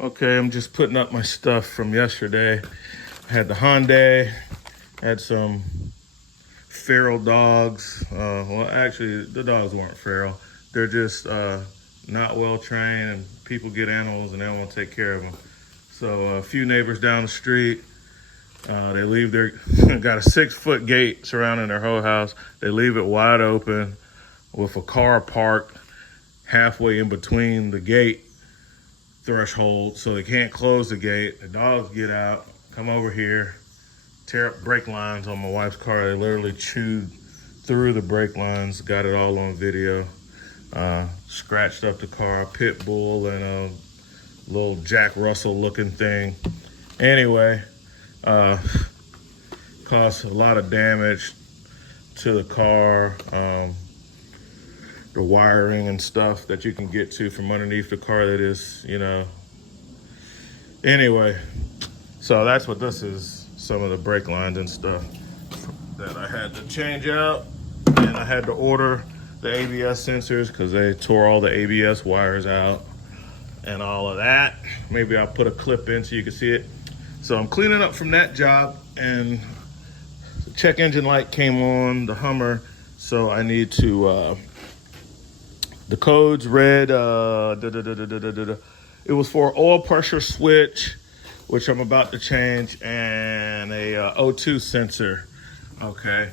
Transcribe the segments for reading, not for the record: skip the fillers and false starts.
Okay, I'm just putting up my stuff from yesterday. I had the Hyundai, had some feral dogs. Well, actually, the dogs weren't feral. They're just not well trained, and people get animals and they don't want to take care of them. So a few neighbors down the street, they leave their, got a 6-foot gate surrounding their whole house. They leave it wide open with a car parked halfway in between the gate threshold, so they can't close the gate. The dogs get out, come over here, tear up brake lines on my wife's car. They literally chewed through the brake lines, got it all on video. Scratched up the car, pit bull and a little Jack Russell looking thing. Anyway, caused a lot of damage to the car. The wiring and stuff that you can get to from underneath the car that is, Anyway, so that's what this is. Some of the brake lines and stuff that I had to change out. And I had to order the ABS sensors because they tore all the ABS wires out and all of that. Maybe I'll put a clip in so you can see it. So I'm cleaning up from that job, and the check engine light came on the Hummer. So I need to, the code's red. It was for oil pressure switch, which I'm about to change, and a O2 sensor. Okay.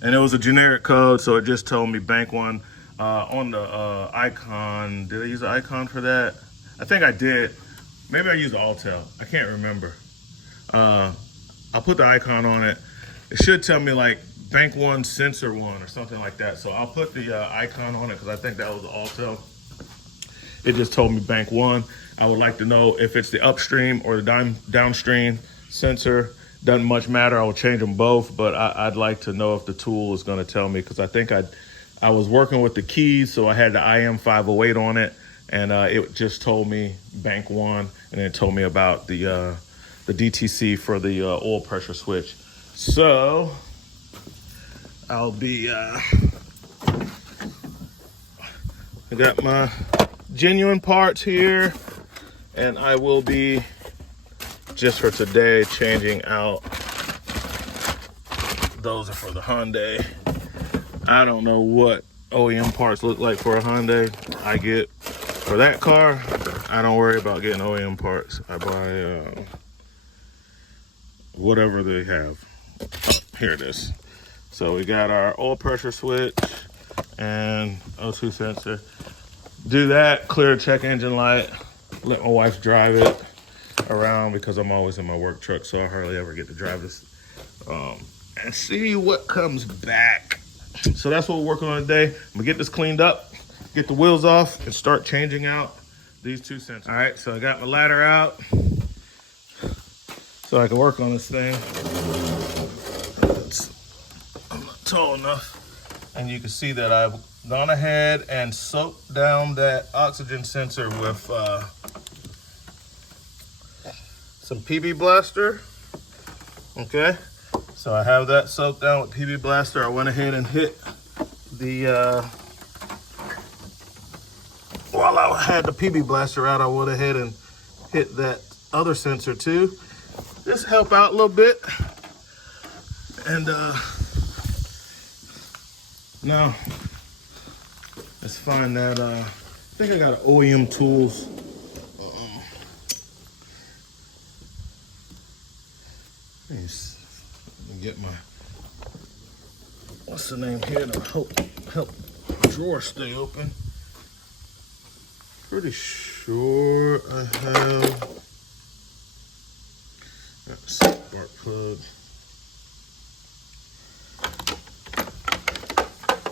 And it was a generic code, so it just told me bank one. On the icon, did I use the icon for that? I think I did. Maybe I used Altel. I can't remember. I'll put the icon on it. It should tell me like bank one, sensor one, or something like that. So I'll put the icon on it because I think that was Altel. It just told me bank one. I would like to know if it's the upstream or the downstream sensor. Doesn't much matter. I will change them both, but I'd like to know if the tool is going to tell me, because I think I was working with the keys, so I had the IM508 on it, and it just told me bank one, and it told me about the DTC for the oil pressure switch. So I'll be I got my genuine parts here, and I will be, just for today, changing out. Those are for the Hyundai. I don't know what OEM parts look like for a Hyundai. I get for that car, I don't worry about getting OEM parts. I buy whatever they have. Here it is. So we got our oil pressure switch and O2 sensor. Do that, clear the check engine light, let my wife drive it around because I'm always in my work truck, so I hardly ever get to drive this, and see what comes back. So that's what we're working on today. I'm gonna get this cleaned up, get the wheels off, and start changing out these two sensors. All right, so I got my ladder out so I can work on this thing. I'm not tall enough, and you can see that I've gone ahead and soaked down that oxygen sensor with some PB Blaster. Okay, so I have that soaked down with PB Blaster. I went ahead and hit the while I had the PB Blaster out, I went ahead and hit that other sensor too. Just help out a little bit. And now let's find that I think I got OEM tools. Let me get my, what's the name here to help the drawer stay open. Pretty sure I have that spark plug.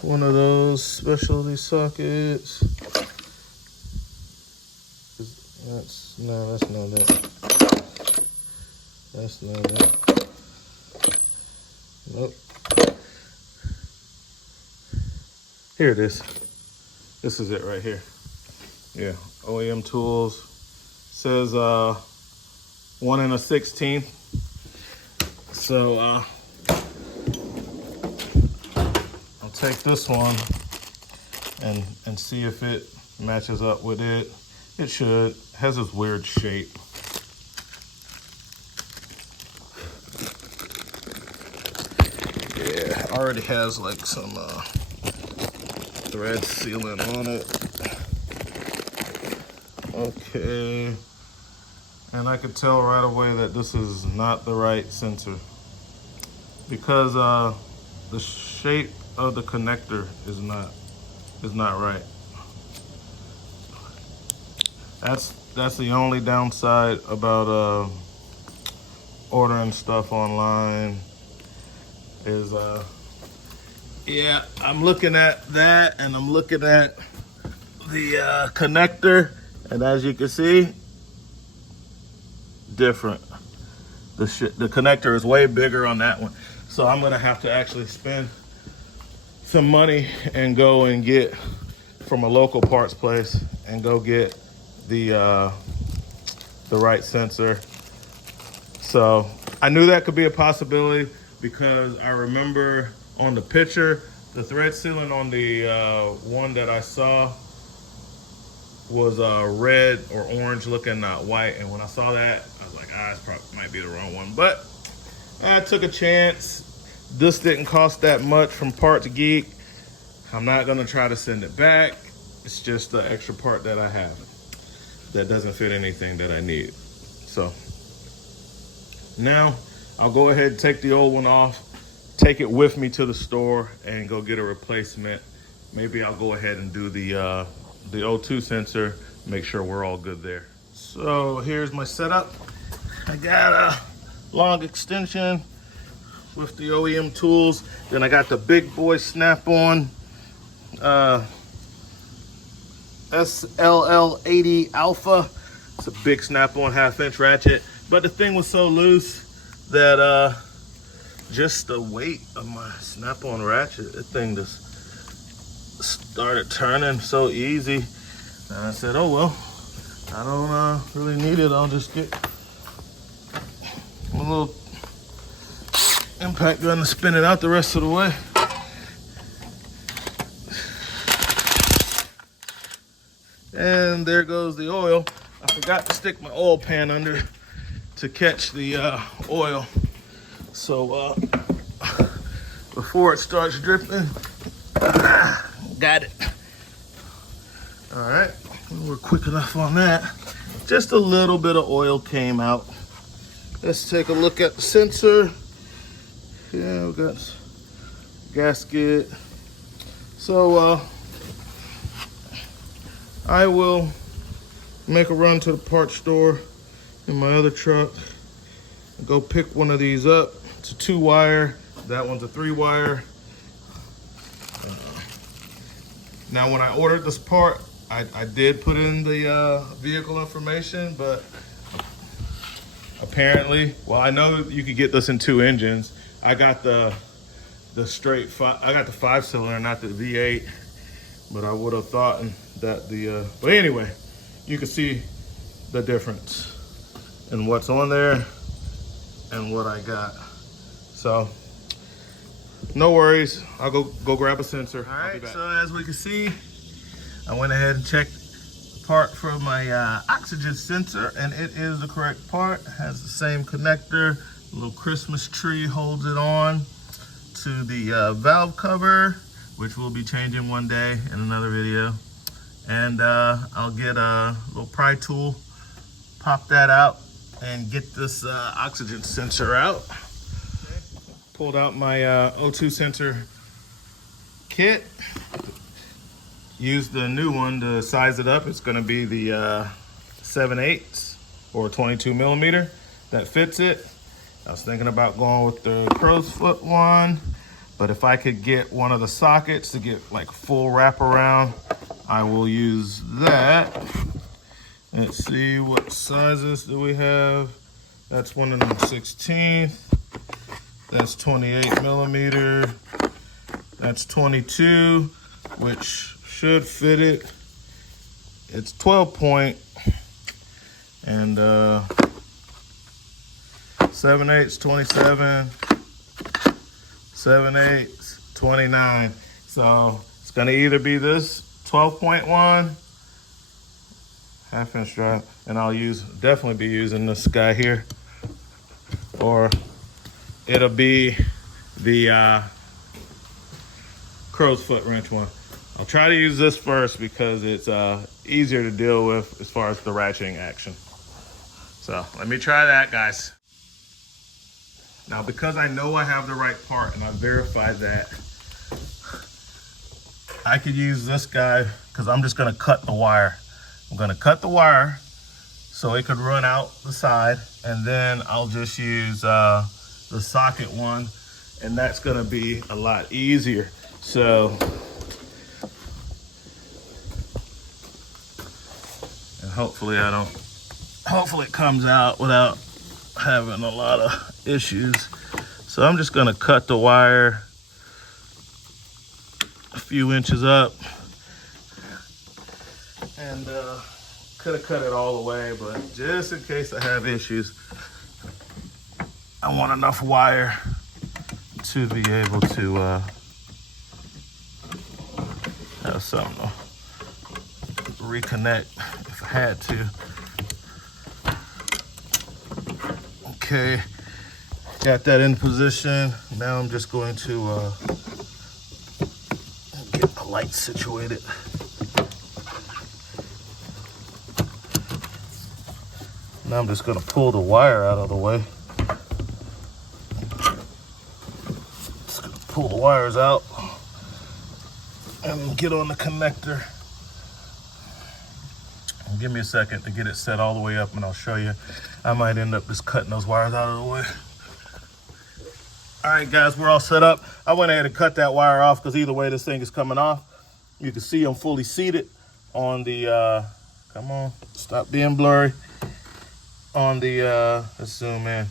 One of those specialty sockets. That's not it. That's not it. Nope. Here it is. This is it right here. Yeah, OEM tools. Says 1 1/16. So I'll take this one and see if it matches up with it. It should. It has this weird shape. Yeah, already has like some thread sealing on it. Okay. And I could tell right away that this is not the right sensor because the shape of the connector is not right. That's the only downside about ordering stuff online is yeah, I'm looking at that and I'm looking at the connector, and as you can see, different. The connector is way bigger on that one, so I'm gonna have to actually spend some money and go and get from a local parts place and go get the right sensor. So I knew that could be a possibility because I remember on the picture, the thread sealing on the one that I saw was red or orange looking, not white. And when I saw that, I was like, this probably might be the wrong one. But I took a chance. This didn't cost that much from Parts Geek. I'm not gonna try to send it back. It's just the extra part that I have that doesn't fit anything that I need. So now I'll go ahead and take the old one off, take it with me to the store and go get a replacement. Maybe I'll go ahead and do the O2 sensor, make sure we're all good there. So here's my setup. I got a long extension with the OEM tools. Then I got the big boy snap-on SLL80 Alpha. It's a big snap-on 1/2-inch ratchet, but the thing was so loose that just the weight of my snap-on ratchet, that thing just started turning so easy. And I said, oh well, I don't really need it. I'll just get a little impact gun to spin it out the rest of the way. And there goes the oil. I forgot to stick my oil pan under to catch the oil. So before it starts dripping, got it. All right, we're quick enough on that. Just a little bit of oil came out. Let's take a look at the sensor. Yeah, we got gasket. So I will make a run to the parts store in my other truck and go pick one of these up. It's a 2-wire. That one's a 3-wire. Now, when I ordered this part, I did put in the vehicle information, but apparently, well, I know you could get this in 2 engines. I got the straight I got the 5-cylinder, not the V8, but I would have thought that but anyway, you can see the difference in what's on there and what I got. So no worries, I'll go grab a sensor. All right, so as we can see, I went ahead and checked the part for my oxygen sensor, and it is the correct part. It has the same connector. A little Christmas tree holds it on to the valve cover, which we'll be changing one day in another video. And I'll get a little pry tool, pop that out, and get this oxygen sensor out. Okay. Pulled out my O2 sensor kit. Used the new one to size it up. It's gonna be the 7/8 or 22 millimeter that fits it. I was thinking about going with the crow's foot one, but if I could get one of the sockets to get like full wraparound, I will use that. Let's see, what sizes do we have? That's 1/16. That's 28 millimeter. That's 22, which should fit it. It's 12 point, and 7/8, 27, 7/8, 29. So it's gonna either be this 12.1 1/2 inch drive, and I'll definitely be using this guy here, or it'll be the crow's foot wrench one. I'll try to use this first because it's easier to deal with as far as the ratcheting action. So let me try that, guys. Now, because I know I have the right part and I verified that, I could use this guy because I'm just gonna cut the wire. I'm gonna cut the wire so it could run out the side, and then I'll just use the socket one, and that's gonna be a lot easier. So, and hopefully it comes out without having a lot of issues. So I'm just gonna cut the wire a few inches up, and could have cut it all the way, but just in case I have issues, I want enough wire to be able to have something to reconnect if I had to. Okay, got that in position. Now I'm just going to get the light situated. Now I'm just going to pull the wire out of the way. Just going to pull the wires out and get on the connector. Give me a second to get it set all the way up, and I'll show you. I might end up just cutting those wires out of the way. All right, guys, we're all set up. I went ahead and cut that wire off because either way this thing is coming off. You can see I'm fully seated on the, come on, stop being blurry. On the, let's zoom in.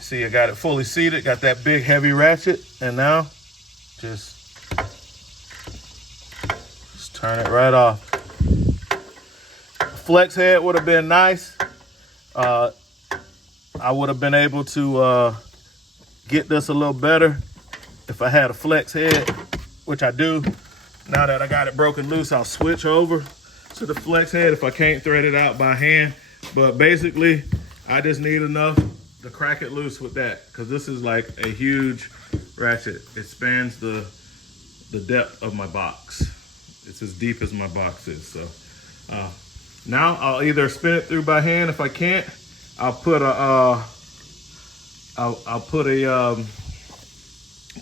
See, I got it fully seated, got that big heavy ratchet, and now just turn it right off. Flex head would have been nice. I would have been able to get this a little better if I had a flex head, which I do. Now that I got it broken loose, I'll switch over to the flex head if I can't thread it out by hand. But basically, I just need enough to crack it loose with that, because this is like a huge ratchet. It spans the depth of my box. It's as deep as my box is. So now I'll either spin it through by hand. If I can't, I'll put a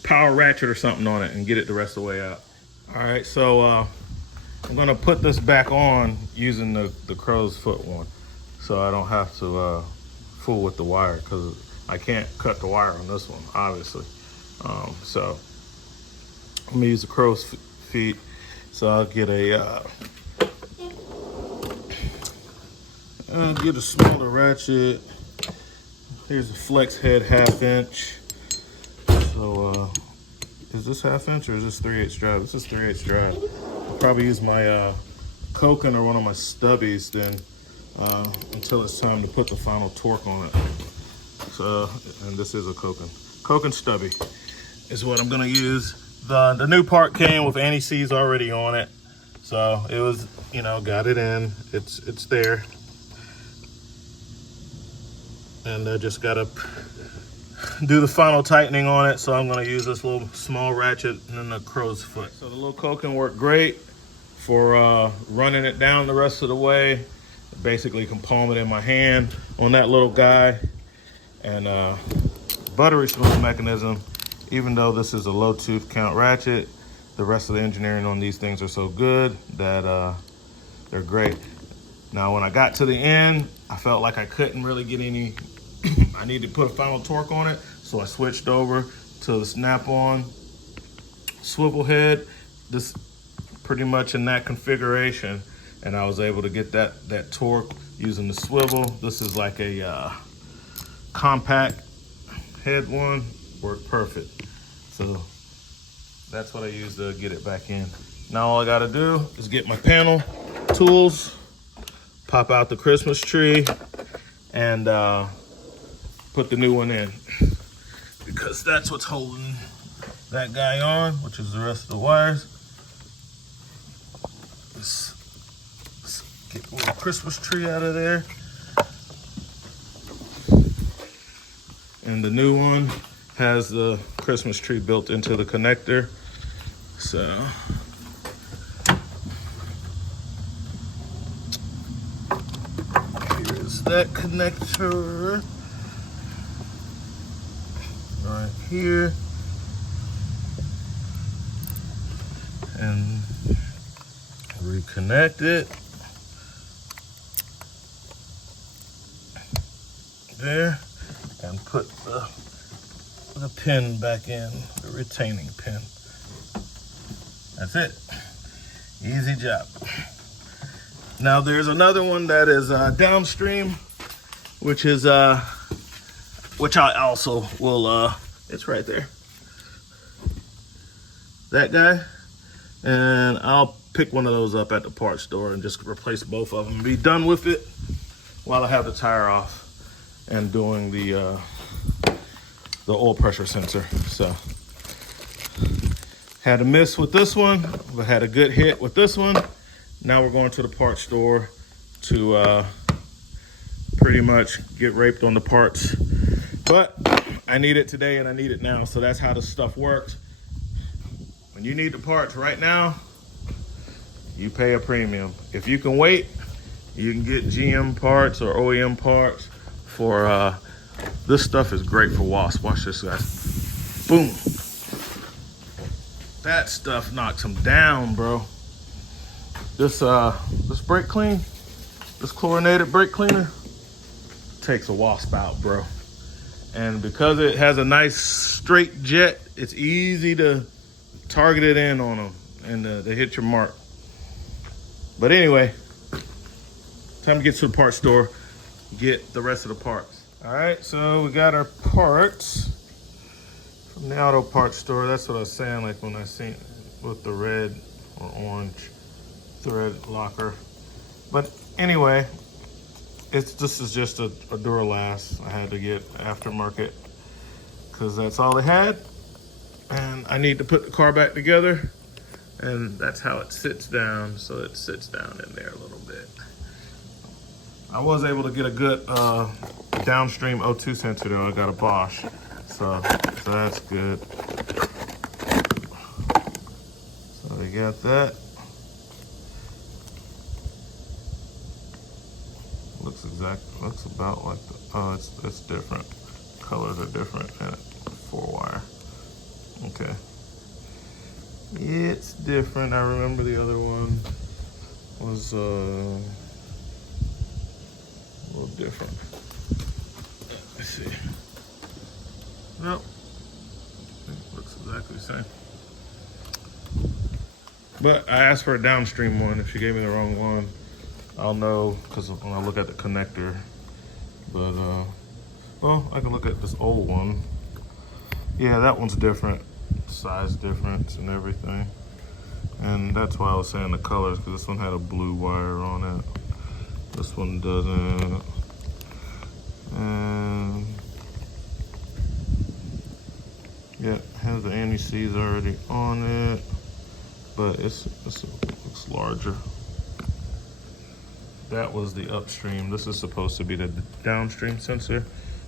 power ratchet or something on it and get it the rest of the way out. All right, so I'm gonna put this back on using the crow's foot one, so I don't have to fool with the wire, because I can't cut the wire on this one, obviously. So I'm gonna use the crow's feet. So I'll get a smaller ratchet. Here's a flex head 1/2 inch. So is this 1/2 inch or is this 3/8 drive? This is 3/8 drive. I'll probably use my Koken or one of my stubbies then until it's time to put the final torque on it. So, and this is a Koken stubby is what I'm gonna use. The new part came with anti-seize already on it, so it was, you know, got it in. It's there, and I just gotta do the final tightening on it. So I'm gonna use this little small ratchet and then the crow's foot. So the little Koken worked great for running it down the rest of the way. Basically can palm it in my hand on that little guy, and buttery smooth mechanism. Even though this is a low tooth count ratchet, the rest of the engineering on these things are so good that they're great. Now, when I got to the end, I felt like I couldn't really get any, I needed to put a final torque on it, so I switched over to the snap-on swivel head. This pretty much in that configuration, and I was able to get that torque using the swivel. This is like a compact head one, worked perfect. So that's what I used to get it back in. Now all I gotta do is get my panel tools, pop out the Christmas tree, and put the new one in, because that's what's holding that guy on, which is the rest of the wires. This Get a little Christmas tree out of there. And the new one has the Christmas tree built into the connector. So here's that connector right here. And reconnect it. There. And put the pin back in, the retaining pin. That's it. Easy job. Now there's another one that is downstream, which is which I also will it's right there. That guy. And I'll pick one of those up at the parts store and just replace both of them and be done with it while I have the tire off and doing the oil pressure sensor. So had a miss with this one, but had a good hit with this one. Now we're going to the parts store to pretty much get raped on the parts. But I need it today and I need it now. So that's how this stuff works. When you need the parts right now, you pay a premium. If you can wait, you can get GM parts or OEM parts for, this stuff is great for wasp. Watch this, guys. Boom. That stuff knocks them down, bro. This brake clean, this chlorinated brake cleaner takes a wasp out, bro. And because it has a nice straight jet, it's easy to target it in on them and they hit your mark. But anyway, time to get to the parts store, get the rest of the parts. All right, so we got our parts from the auto parts store. That's what I was saying, like when I seen with the red or orange thread locker. But anyway, this is just a Duralast. I had to get aftermarket because that's all they had. And I need to put the car back together, and that's how it sits down. So it sits down in there a little bit. I was able to get a good downstream O2 sensor though. I got a Bosch, so that's good. So we got that. Looks about like the, oh, it's different. Colors are different and 4-wire. Okay. It's different. I remember the other one was a little different. Let's see. Nope. It looks exactly the same. But I asked for a downstream one. If she gave me the wrong one, I'll know because when I look at the connector. But well, I can look at this old one. Yeah, that one's different. Size difference and everything. And that's why I was saying the colors, because this one had a blue wire on it. This one doesn't. And yeah, it has the anti-seize already on it, but it looks larger. That was the upstream. This is supposed to be the downstream sensor.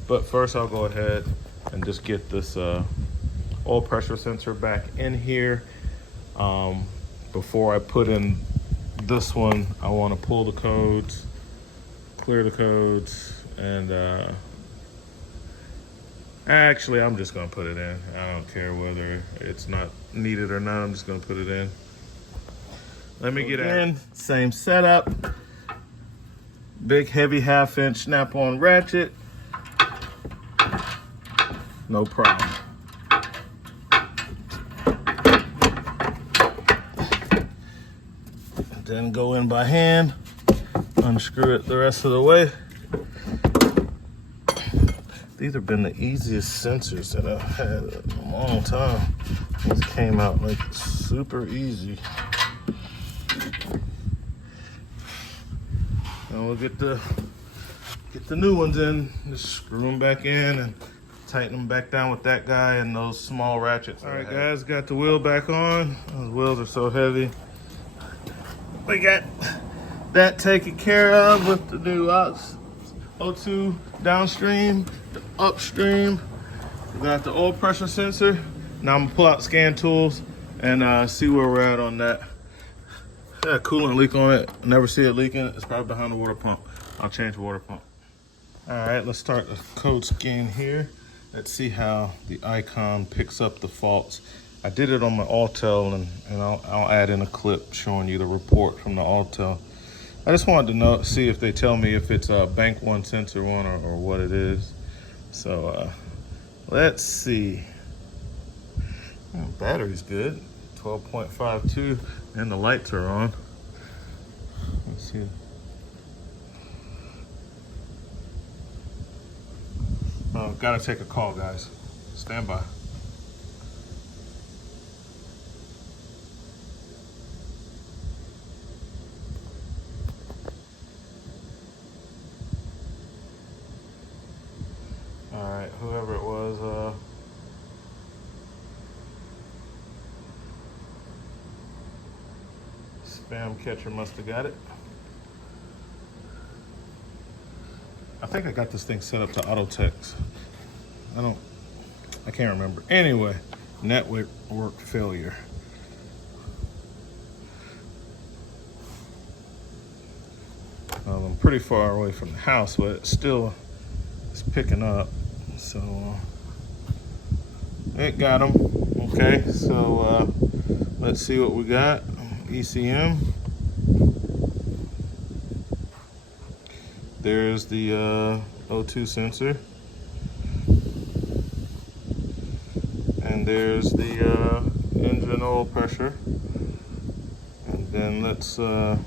But first I'll go ahead and just get this oil pressure sensor back in here. Before I put in this one, I want to pull the codes, clear the codes, and actually I'm just gonna put it in. I don't care whether it's not needed or not. I'm just gonna put it in. Let me get in. Same setup. Big heavy 1/2-inch snap-on ratchet. No problem. Then go in by hand, unscrew it the rest of the way. These have been the easiest sensors that I've had in a long time. These came out like super easy. Now we'll get the new ones in, just screw them back in and tighten them back down with that guy and those small ratchets. All right, guys, got the wheel back on. Those wheels are so heavy. We got that taken care of with the new O2 downstream, the upstream. We got the oil pressure sensor. Now I'm gonna pull out scan tools and see where we're at on that. Got a coolant leak on it. Never see it leaking. It's probably behind the water pump. I'll change the water pump. All right, let's start the code scan here. Let's see how the icon picks up the faults. I did it on my Autel, and I'll add in a clip showing you the report from the Autel. I just wanted to see if they tell me if it's a bank one, sensor one, or what it is. So let's see. Battery's good, 12.52, and the lights are on. Let's see. Oh, gotta take a call, guys. Stand by. All right, whoever it was, spam catcher must have got it. I think I got this thing set up to auto text. I can't remember. Anyway, network failure. I'm pretty far away from the house, but it still is picking up. So it got them. Okay, so let's see what we got. ECM. There's the O2 sensor. And there's the engine oil pressure. And then let's look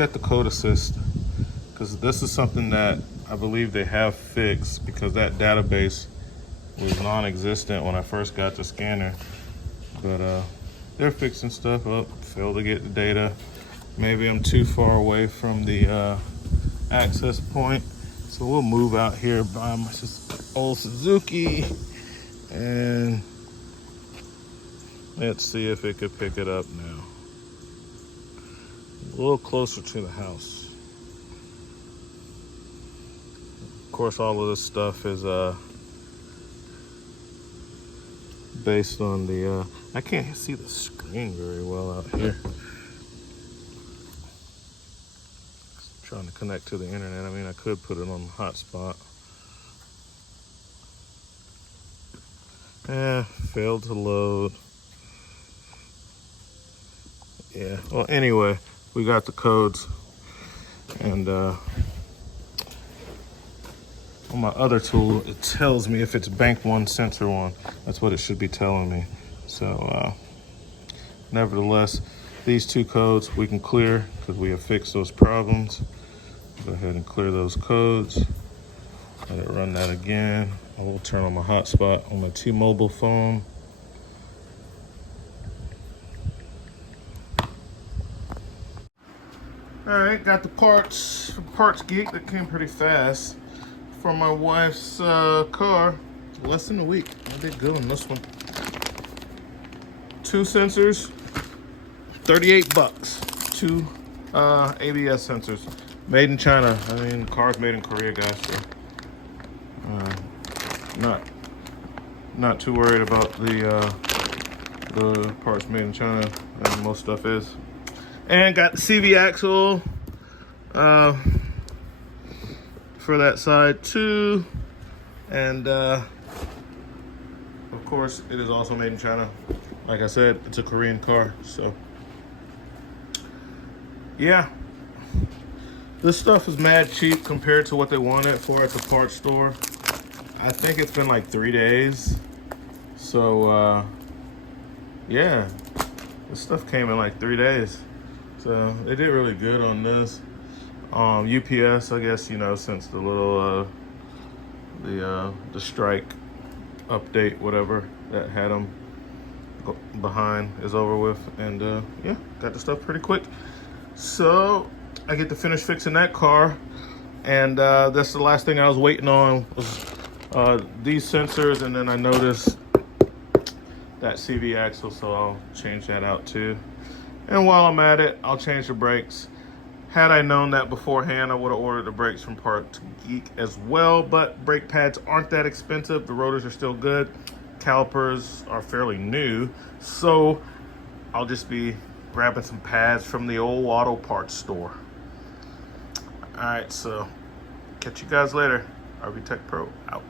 at the code assist, because this is something that I believe they have fixed, because that database was non-existent when I first got the scanner. But they're fixing stuff up. Failed to get the data. Maybe I'm too far away from the access point. So we'll move out here by my old Suzuki and let's see if it could pick it up now. A little closer to the house. Of course, all of this stuff is based on the I can't see the screen very well out here. Trying to connect to the internet. I mean, I could put it on the hotspot. Failed to load. Yeah, well, anyway, we got the codes. And on my other tool, it tells me if it's bank one, sensor one. That's what it should be telling me. So, nevertheless, these two codes we can clear because we have fixed those problems. Go ahead and clear those codes. Let it run that again. I will turn on my hotspot on my T-Mobile phone. All right, got the parts Geek that came pretty fast for my wife's car. Less than a week. I did good on this one. 2 sensors, $38. 2 ABS sensors. Made in China. I mean, the car's made in Korea, guys. So, not too worried about the parts made in China, as most stuff is. And got the CV axle for that side too. And of course, it is also made in China. Like I said, it's a Korean car. So yeah. This stuff is mad cheap compared to what they want it for at the parts store. I think it's been like 3 days. So, yeah, this stuff came in like 3 days. So they did really good on this. UPS, I guess, you know, since the little, the strike update, whatever, that had them behind is over with. And yeah, got the stuff pretty quick. So I get to finish fixing that car, and that's the last thing I was waiting on was these sensors, and then I noticed that CV axle, so I'll change that out too. And while I'm at it, I'll change the brakes. Had I known that beforehand, I would have ordered the brakes from Parts Geek as well, but brake pads aren't that expensive. The rotors are still good. Calipers are fairly new, so I'll just be grabbing some pads from the old auto parts store. All right, so catch you guys later. RV Tech Pro out.